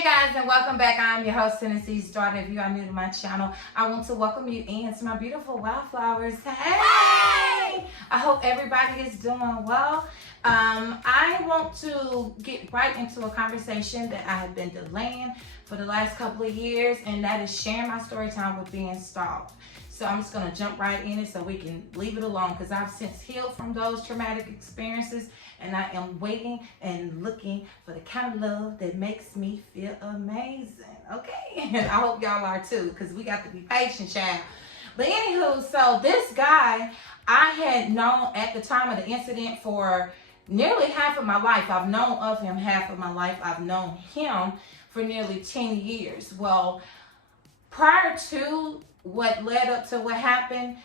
Hey guys, and welcome back. I'm your host, Tennessee's daughter. If you are new to my channel, I want to welcome you in to my beautiful wildflowers. Hey! I hope everybody is doing well. I want to get right into a conversation that I have been delaying for the last couple of years, and that is sharing my story time with being stalked. So I'm just going to jump right in it so we can leave it alone, because I've since healed from those traumatic experiences, and I am waiting and looking for the kind of love that makes me feel amazing. Okay? And I hope y'all are too, because we got to be patient, child. But anywho, so this guy I had known at the time of the incident for nearly half of my life. I've known of him half of my life. I've known him for nearly 10 years. Well, prior to what led up to what happened,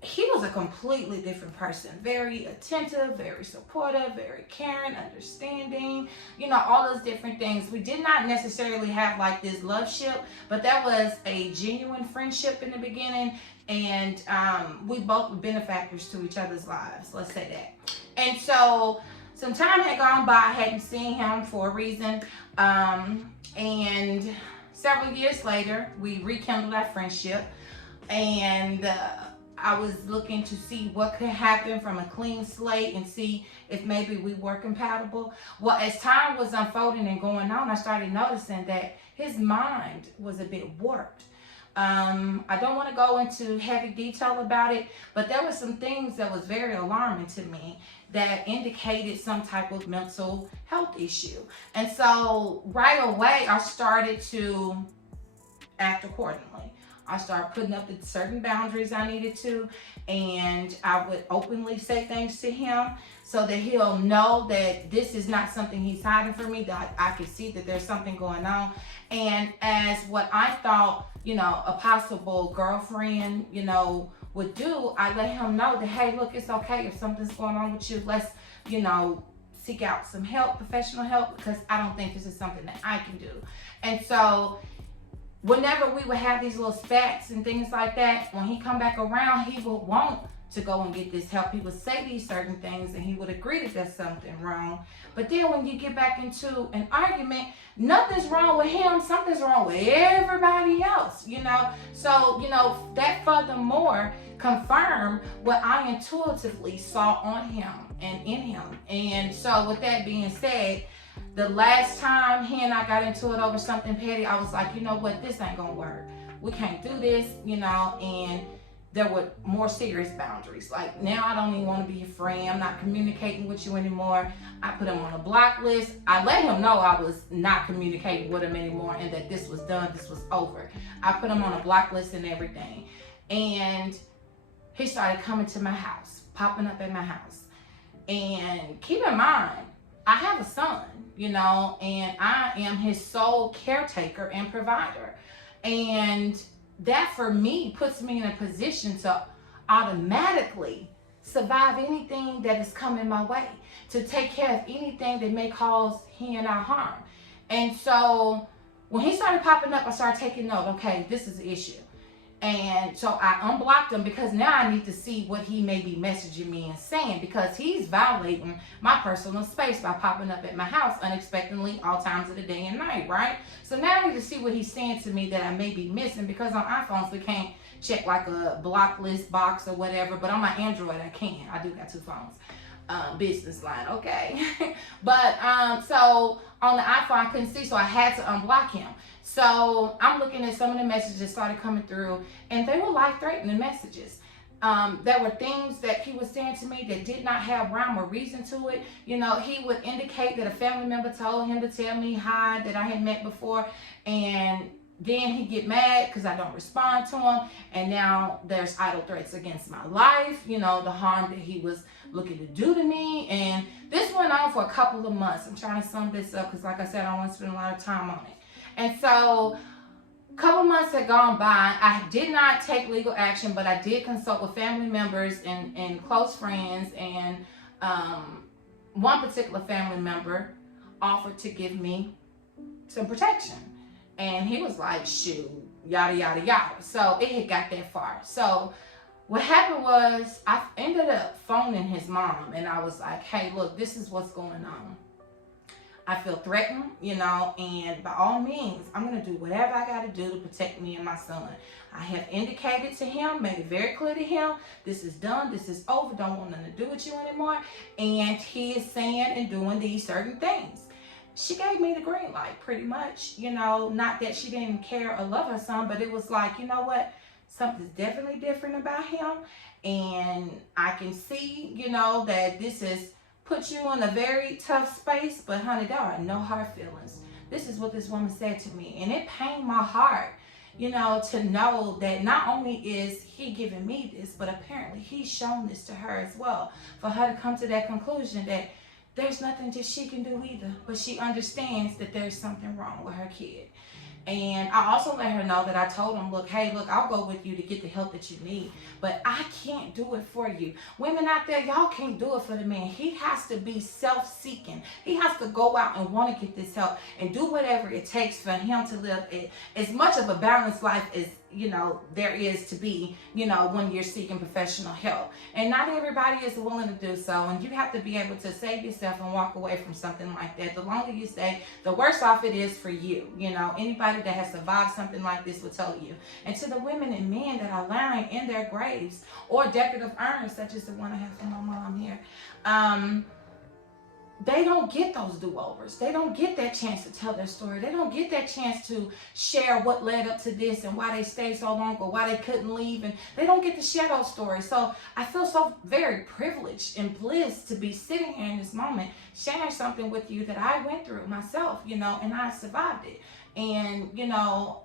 he was a completely different person. Very attentive, very supportive, very caring, understanding, all those different things. We did not necessarily have like this love ship, but that was a genuine friendship in the beginning, and we both were benefactors to each other's lives, let's say that. And so some time had gone by. I hadn't seen him for a reason, and several years later, we rekindled our friendship, and I was looking to see what could happen from a clean slate and see if maybe we were compatible. Well, as time was unfolding and going on, I started noticing that his mind was a bit warped. I don't want to go into heavy detail about it, but there were some things that was very alarming to me that indicated some type of mental health issue. And so right away, I started to act accordingly. I started putting up the certain boundaries I needed to, and I would openly say things to him so that he'll know that this is not something he's hiding from me, that I can see that there's something going on. And as what I thought, a possible girlfriend, would do, I let him know that, hey, look, it's okay if something's going on with you. Let's, seek out some help, professional help, because I don't think this is something that I can do. And so whenever we would have these little spats and things like that, when he come back around, he would want to go and get this help. He would say these certain things, and he would agree that there's something wrong. But then when you get back into an argument, nothing's wrong with him, something's wrong with everybody else, So, that furthermore confirmed what I intuitively saw on him and in him. And so with that being said, the last time he and I got into it over something petty, I was like, you know what, this ain't gonna work. We can't do this, and there were more serious boundaries. Like, now I don't even want to be your friend. I'm not communicating with you anymore. I put him on a block list. I let him know I was not communicating with him anymore and that this was done, this was over. I put him on a block list and everything. And he started coming to my house, popping up at my house. And keep in mind, I have a son, and I am his sole caretaker and provider. And that for me puts me in a position to automatically survive anything that is coming my way, to take care of anything that may cause he and I harm. And so when he started popping up, I started taking note, okay, this is the issue. And so I unblocked him, because now I need to see what he may be messaging me and saying, because he's violating my personal space by popping up at my house unexpectedly all times of the day and night, right? So now I need to see what he's saying to me that I may be missing, because on iPhones we can't check like a block list box or whatever, but on my Android I can. I do got two phones. Business line, okay. But so on the iPhone I couldn't see, so I had to unblock him. So I'm looking at some of the messages that started coming through, and they were life-threatening messages. There were things that he was saying to me that did not have rhyme or reason to it. He would indicate that a family member told him to tell me hi, that I had met before, and then he'd get mad because I don't respond to him, and now there's idle threats against my life, the harm that he was looking to do to me. And this went on for a couple of months. I'm trying to sum this up because, like I said, I don't want to spend a lot of time on it. And so a couple months had gone by. I did not take legal action, but I did consult with family members and close friends, and one particular family member offered to give me some protection. And he was like, shoot, yada, yada, yada. So it had got that far. So what happened was I ended up phoning his mom, and I was like, hey, look, this is what's going on. I feel threatened, you know, and by all means, I'm going to do whatever I got to do to protect me and my son. I have indicated to him, made it very clear to him, this is done, this is over, don't want nothing to do with you anymore. And he is saying and doing these certain things. She gave me the green light pretty much, you know, not that she didn't care or love her son, but it was like, you know what, something's definitely different about him. And I can see, you know, that this is put you in a very tough space, but honey, there are no hard feelings. This is what this woman said to me, and it pained my heart, you know, to know that not only is he giving me this, but apparently he's shown this to her as well, for her to come to that conclusion that there's nothing that she can do either, but she understands that there's something wrong with her kid. And I also let her know that I told him, look, hey, look, I'll go with you to get the help that you need, but I can't do it for you. Women out there, y'all can't do it for the man. He has to be self-seeking. He has to go out and want to get this help and do whatever it takes for him to live as much of a balanced life as, you know, there is to be, you know, when you're seeking professional help. And not everybody is willing to do so. And you have to be able to save yourself and walk away from something like that. The longer you stay, the worse off it is for you. You know, anybody that has survived something like this will tell you. And to the women and men that are lying in their graves or decorative urns, such as the one I have for my mom here, they don't get those do-overs. They don't get that chance to tell their story. They don't get that chance to share what led up to this and why they stayed so long or why they couldn't leave. And they don't get to share those stories. So I feel so very privileged and blessed to be sitting here in this moment sharing something with you that I went through myself, you know, and I survived it. And, you know,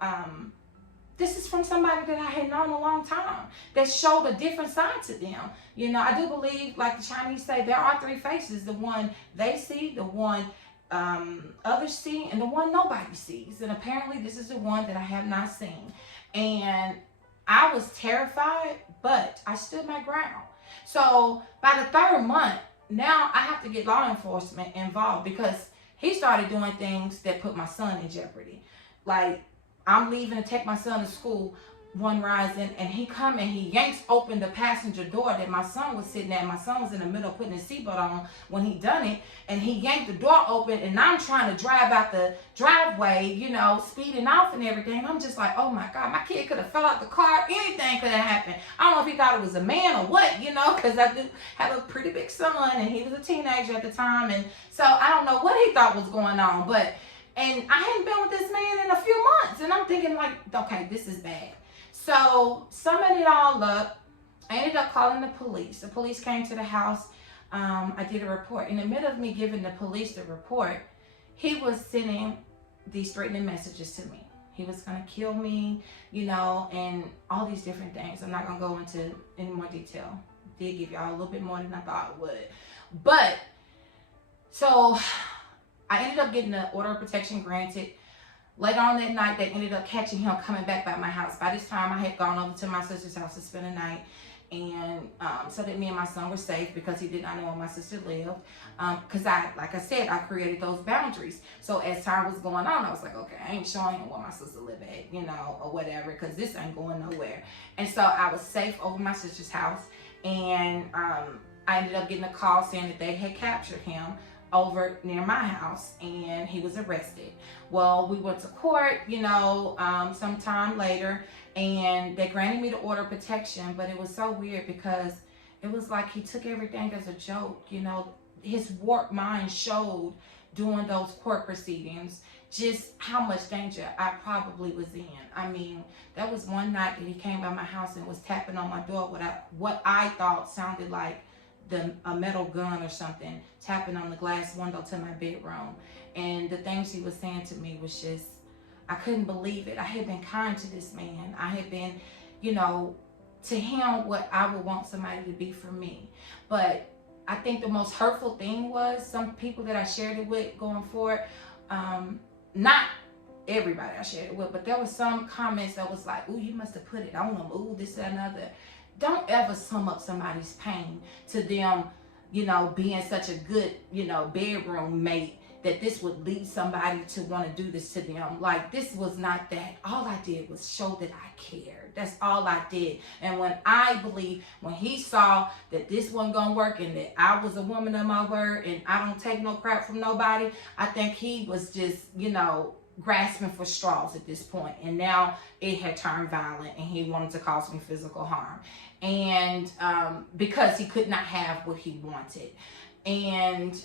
this is from somebody that I had known a long time that showed a different side to them. You know, I do believe, like the Chinese say, there are three faces. The one they see, the one others see, and the one nobody sees. And apparently this is the one that I have not seen. And I was terrified, but I stood my ground. So by the third month, now I have to get law enforcement involved because he started doing things that put my son in jeopardy. Like, I'm leaving to take my son to school one rising, and he come and he yanks open the passenger door that my son was sitting at. My son was in the middle putting his seatbelt on when he done it, and he yanked the door open, and I'm trying to drive out the driveway, you know, speeding off and everything. I'm just like, oh my God, my kid could have fell out the car. Anything could have happened. I don't know if he thought it was a man or what, you know, because I do have a pretty big son, and he was a teenager at the time, and so I don't know what he thought was going on, but. And I hadn't been with this man in a few months. And I'm thinking like, okay, this is bad. So summing it all up, I ended up calling the police. The police came to the house. I did a report. In the middle of me giving the police the report, he was sending these threatening messages to me. He was going to kill me, you know, and all these different things. I'm not going to go into any more detail. Did give y'all a little bit more than I thought I would. But, so I ended up getting the order of protection granted. Later on that night, they ended up catching him coming back by my house. By this time, I had gone over to my sister's house to spend the night. And so that me and my son were safe because he did not know where my sister lived. Because like I said, I created those boundaries. So as time was going on, I was like, okay, I ain't showing him where my sister lived at, you know, or whatever, because this ain't going nowhere. And so I was safe over my sister's house. And I ended up getting a call saying that they had captured him over near my house and he was arrested. Well, we went to court, you know, sometime later, and they granted me the order of protection, but it was so weird because it was like he took everything as a joke, you know. His warped mind showed during those court proceedings just how much danger I probably was in. I mean, that was one night that he came by my house and was tapping on my door with what I thought sounded like a metal gun or something, tapping on the glass window to my bedroom. And the things he was saying to me was just, I couldn't believe it. I had been kind to this man. I had been, you know, to him what I would want somebody to be for me. But I think the most hurtful thing was some people that I shared it with going forward, not everybody I shared it with, but there was some comments that was like, ooh, you must have put it on them, ooh, this, that, and other. Don't ever sum up somebody's pain to them, you know, being such a good, you know, bedroom mate that this would lead somebody to want to do this to them. Like, this was not that. All I did was show that I cared. That's all I did. And when he saw that this wasn't gonna work and that I was a woman of my word and I don't take no crap from nobody, I think he was just, grasping for straws at this point. And now it had turned violent and he wanted to cause me physical harm. And because he could not have what he wanted. And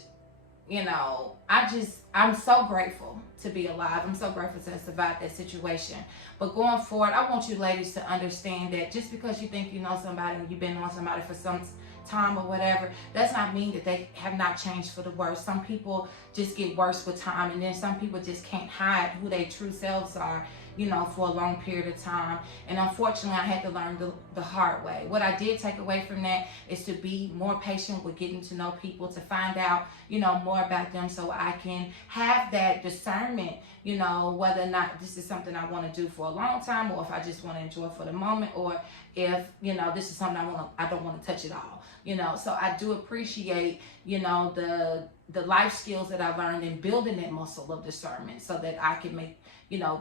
I'm so grateful to be alive. I'm so grateful to have survived that situation. But going forward, I want you ladies to understand that just because you think you know somebody and you've been on somebody for some time or whatever, does not mean that they have not changed for the worse. Some people just get worse with time, and then some people just can't hide who their true selves are, for a long period of time. And unfortunately, I had to learn the hard way. What I did take away from that is to be more patient with getting to know people, to find out, more about them so I can have that discernment, whether or not this is something I want to do for a long time, or if I just want to enjoy for the moment, or if, this is something I don't want to touch at all. So I do appreciate, the life skills that I learned in building that muscle of discernment so that I can make,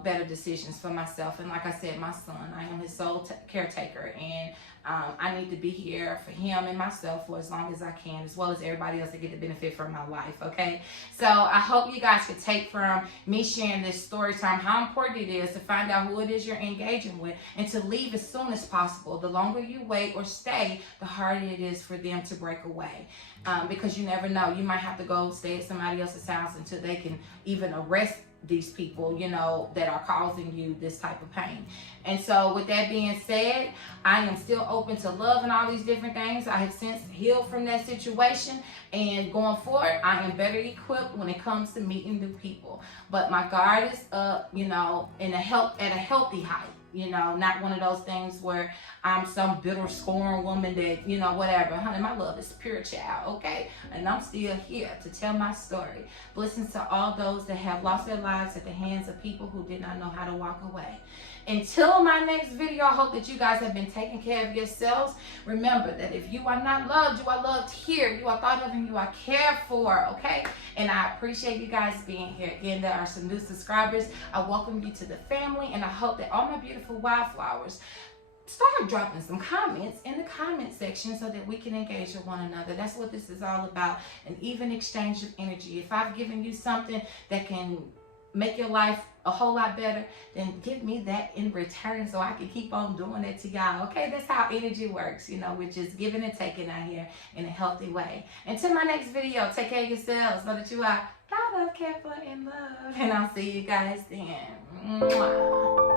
better decisions for myself. And like I said, my son, I am his sole caretaker, and I need to be here for him and myself for as long as I can, as well as everybody else that get the benefit from my life, okay? So I hope you guys could take from me sharing this story time how important it is to find out who it is you're engaging with and to leave as soon as possible. The longer you wait or stay, the harder it is for them to break away. Because you never know. You might have to go stay at somebody else's house until they can even arrest these people, that are causing you this type of pain. And so with that being said, I am still open to love and all these different things. I have since healed from that situation, and going forward, I am better equipped when it comes to meeting new people. But my guard is up, at a healthy height. Not one of those things where I'm some bitter, scorn woman that, whatever. Honey, my love is pure, child, okay? And I'm still here to tell my story. Blessings to all those that have lost their lives at the hands of people who did not know how to walk away. Until my next video, I hope that you guys have been taking care of yourselves. Remember that if you are not loved, you are loved here. You are thought of and you are cared for, okay? And I appreciate you guys being here. Again, there are some new subscribers. I welcome you to the family, and I hope that all my beautiful wildflowers start dropping some comments in the comment section so that we can engage with one another. That's what this is all about, an even exchange of energy. If I've given you something that can make your life a whole lot better, then give me that in return so I can keep on doing it to y'all. Okay, that's how energy works, we're just giving and taking out here in a healthy way. Until my next video, take care of yourselves. Know that you are thought of, cared for, and loved. And I'll see you guys then. Mwah.